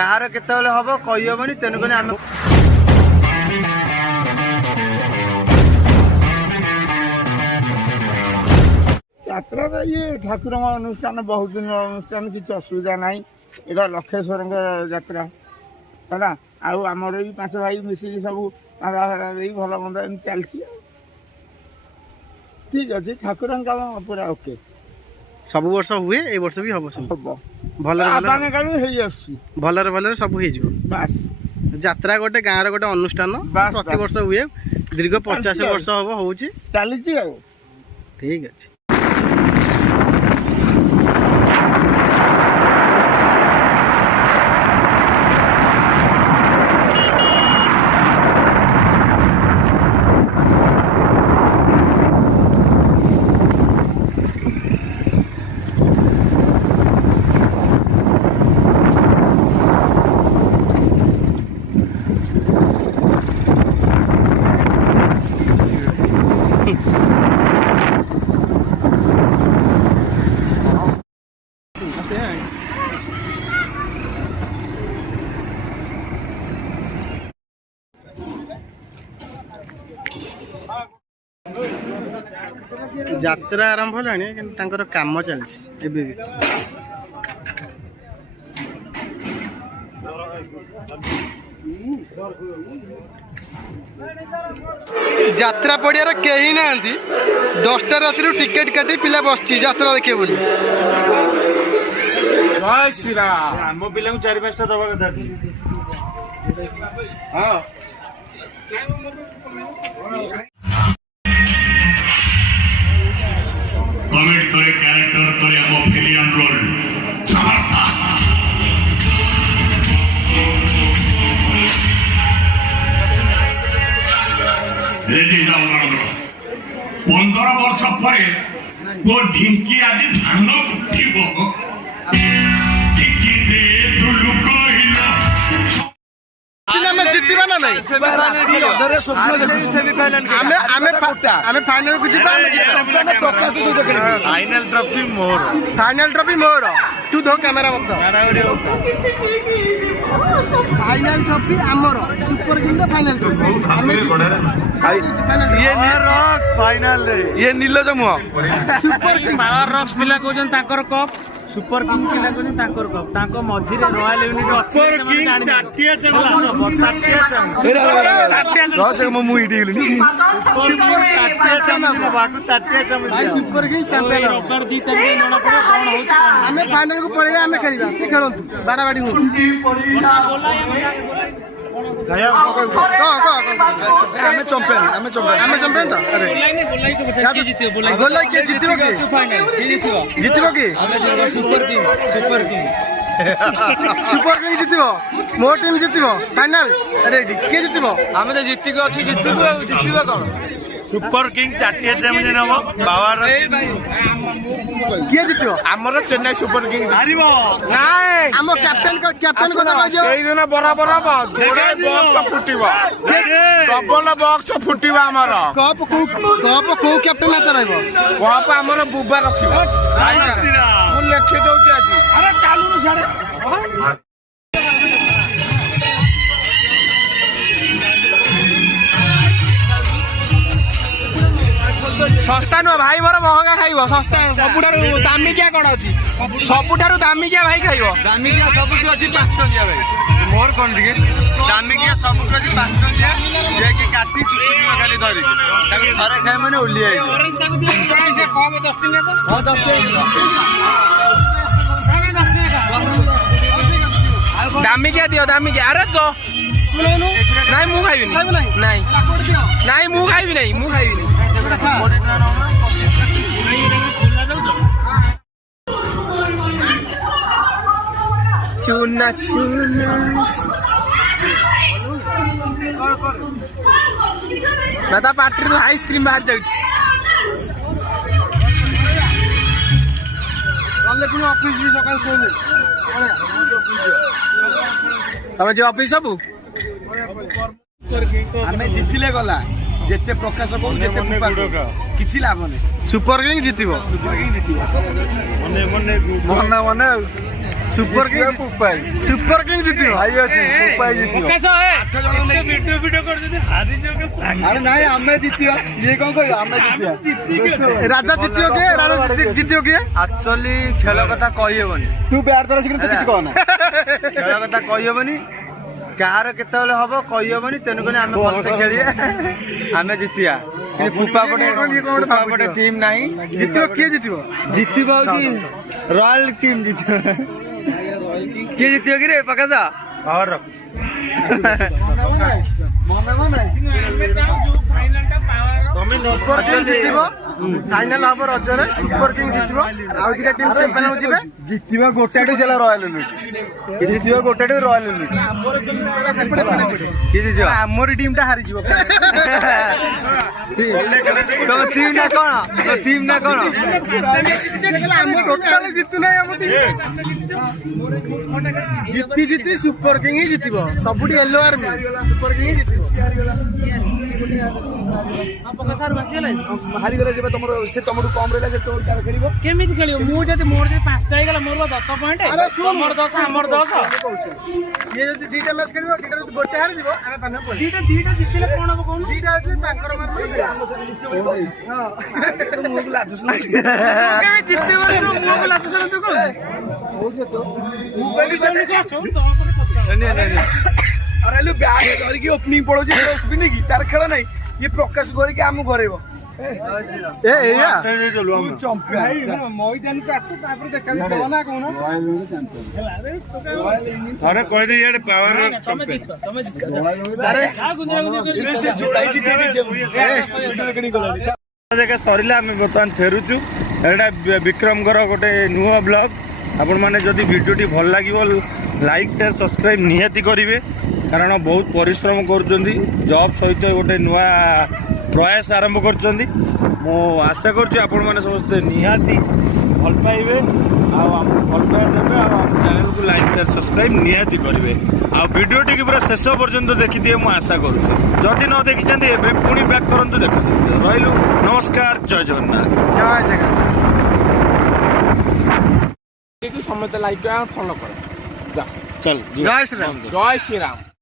गाँव केतले हम कहीहबनी तेणुक आम यात्रा ये ठाकुर अनुष्ठान बहुत दिन अनुष्ठान किसी असुविधा ना यहाँ लक्षेश्वर यात्रा है आमर भी 5 भाई मिसिक सब भल मंद एम चलती ठीक अच्छे ठाकुर काम पूरा ओके सब वर्ष हुए ए वर्ष भी हम सब भल भलरे सब हो बास यात्रा गोटे गाँव गोटे अनुष्ठान प्रति वर्ष हुए दीर्घ 50 वर्ष हम हो चली ठीक अच्छे यात्रा आरंभ है काम चलती यात्रा पड़ियार कहीं ना 10टा राति टिकेट काटी पिला बस यात्रा देखिए बोली जय श्री राम आम पिला 4-5टा दबा कथा हाँ कमेंट करे कैरेक्टर करे हम फिलियन रोल समर्था रेडी जाओ 15 वर्ष पर तो ढिंकी आदि धान कुटिबो ढिंकी दे दुलु कहिलो जितवा ना नहीं फाइनल को फाइनल ट्रॉफी मोर तू धो कैमेरा मत फाइनल ट्रॉफी आमर सुपर किंग फाइनल ये फाइनल ये नीलज मुह सुपर किंग पावर रॉक्स पिला कहउछन ताकर कप सुपर किंग पिला कहउछन ताकर कप ताको मझिरे रॉयल यूनिट सुपर किंग टाटिया रस म मुई दिलु सुपर सुपर किंग चैंपियन रबर दी तने मना पड़े कोन होछ आमे फाइनल को पड़े आमे खेलिबा से खेलंतु बाडा बाडी हो आमे चैंपियन तो अरे बोलाई तो बता के जीतियो बोलाई के जीतियो के फाइनल के जीतियो के सुपर किंग सुपर किंग जीतिबो मो टीम जीतिबो फाइनल अरे के जीतिबो आमे तो जीति के अछि जीतिबो कोन सुपर किंग टाटिया चैंपियन हम पावर के जीतिबो हमर चेन्नई सुपर किंग हारिबो नाइ हम कैप्टन को दबाजो सेई दिन बराबर जोड़े बॉक्स फुटिबो डबल बॉक्स फुटिबो हमर कप को कैप्टन आता रहबो कप हमर बुबा रखिबो मु लेखि दउची आज अरे चालू सारे सस्ता नुह भाई मोर महंगा खाइब सस्ता सबुठारु दामिकिया कौन अच्छी सबुठारु दामिकिया भाई खाइब दामिकिया सब अच्छी 5 टंकिया भाई मोर कौन टिके दामिकिया सब अच्छी 5 टंकिया जे कि काटी चिकन खाली धरी ताके थरे खाइ माने उली आइ कम 10 दिन तो हां 10 दिन दामिकिया दियो दामिकिया अरे तो नहीं मु खाइबिनी नहीं मु खाइबिनी चूना चूना दादा पार्टी आइसक्रीम बाहर जाऊँ तमें जो ऑफिस सब आमे जितिले गला जेते प्रकाश को जेते किछि लाभ नै सुपर किंग जीतिबो मने मने ସୁପର କିଙ୍ଗ ସୁପର କିଙ୍ଗ ଜିତିବ ଭାଇ ଅଛି ପୁପାଇ ଜିତିବ ଭିଡିଓ ଭିଡିଓ କରୁଛନ୍ତି ହାରିଯିବ ଆରେ ନାଇଁ ଆମେ ଜିତିବା ଇଏ କଣ କହିବ ଆମେ ଜିତିବା ରାଜା ଜିତିବ କିଏ ରାଜା ଜିତିବ କିଏ ଆକ୍ଚୁଆଲି ଖେଳ କଥା କହିହେବନି ତୁ ବ୍ୟାଟ ଧର ଶିଖିନି ତୁ କିଛି କହନା ଖେଳ କଥା କହିହେବନି କାହାର କେତେବେଳେ ହବ କହିହେବନି ତେଣୁକରି ଆମେ ଭଲସେ ଖେଳିବା ଆମେ ଜିତିବା କିନ୍ତୁ ପୁପା ପଟେ ଟିମ୍ ନାହିଁ ଜିତିବ କିଏ ଜିତିବ ହଉଛି ରୟାଲ ଟିମ୍ ଜିତିବ କିଏ ଜିତିବ କି ରେ ପକାଶ ଜିତିବ ଫାଇନାଲ ହବ ରଜରେ ସୁପର କିଙ୍ଗ ଜିତିବ ଆଉ ଦିଟା ଟିମ୍ ସେମିଫାଇନାଲ ଯିବେ ଜିତିବ ଗୋଟାଟେ ସେଲା ରୟାଲ ୟୁନିଟ୍ ଜିତିବ ଗୋଟାଟେ ରୟାଲ ୟୁନିଟ୍ କିଏ ଜିତିବ ଆମର ଟିମ୍ ଟା ହାରିଯିବ ତମ ଟିମ୍ ନା କଣ ଟିମ୍ ନା କଣ ଆମ ଟୋଟାଲି ଜିତୁ ନାହିଁ ଆମ ଜିତି ଜିତି ସୁପର କିଙ୍ଗ ହିଁ ଜିତିବ ସବୁଠି ୟେଲୋ ଆର୍ମି ସୁପର କିଙ୍ଗ ହିଁ ଜିତିବ ହାରିଗଲେ ଯେବେ ତମର ସେ ତମଠୁ କମ ରହିଲା ସେ ତୋର କାଳେ ଖେଳିବ କେମିତି ଖେଳିବ ମୁଁ ଯଦି ମୋର ଯଦି 5ଟା ହେଇଗଲା ମୋର 10 ପଏଣ୍ଟ ତମର 10 ଆମର 10 ଇଏ ଯଦି ଦିଟା ମ୍ୟାଚ୍ ଖେଳିବ ଦିଟା ଯଦି ଗୋଟେ ହାରିଯିବ ଆମେ ଫାଇନାଲ ପଳେଇବୁ ଦିଟା ଜିତିଲେ କଣ ହବ କହୁନ ଦିଟା ଆସିଲେ ତାଙ୍କର ମାର ଆମ ସହିତ ଜିତିବ ମୁହଁକୁ ଲାଜୁଛୁ ନା ଜିତେ ମୁହଁକୁ ଲାଜୁଛୁ ନା ତୁ କଣ ମୁଁ କହିଲି अरे लो बैग धरिकी ओपनिंग पड़ोची सुबिनी की तार खेल नहीं ये प्रकाश गोरी के आम घरेबो ए एया चलो हम चैंपियन मैदान पे आसे तापर देखा देबो ना कोन अरे कह दे यार पावर ତମେ ଜିତ अरे ଗୁଞ୍ଜା ଗୁଞ୍ଜା से जोड़ाई जीते देखा सरिला आम बर्तमान फेरुचु एटा विक्रमगर गोटे नुआ ब्लॉग आपण माने जदि वीडियोटी भल लागिवो लाइक शेयर सब्सक्राइब निहाती करिवे कारण बहुत परिश्रम करुचंदी जॉब सहित गोटे नुआ प्रयास आरंभ करचंदी मो आशा करछु आपण माने समस्त निहाती भल पाइबे आ भल पाइबे आ चैनल को लाइक शेयर सब्सक्राइब निहाती करिवे आ वीडियोटी की पूरा शेष पर्यंत देखि दिए मो आशा करू जदि न देखि चंदी एबे पुनी बैक करंतु देख रहिलु नमस्कार जय जगन्नाथ समस्त लाइक फॉलो कर चल जय श्री राम